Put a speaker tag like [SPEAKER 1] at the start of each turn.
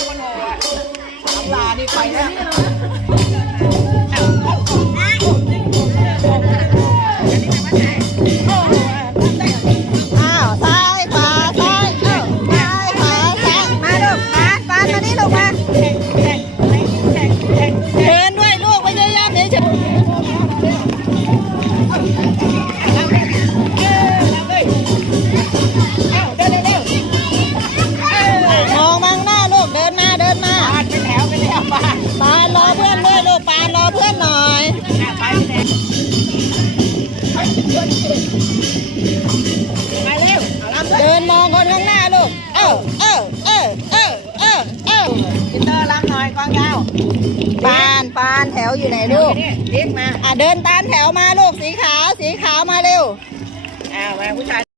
[SPEAKER 1] สา
[SPEAKER 2] มลานี่ไปแล้วินเตอร์ล้างหน่อยกองยาวปานปานแถวอยู่ไหนลูกเรียกมา อ่ะเดินตามแถวมาลูกสีขาว สีขาวมาเร็ว อ้าวมาผู้ชาย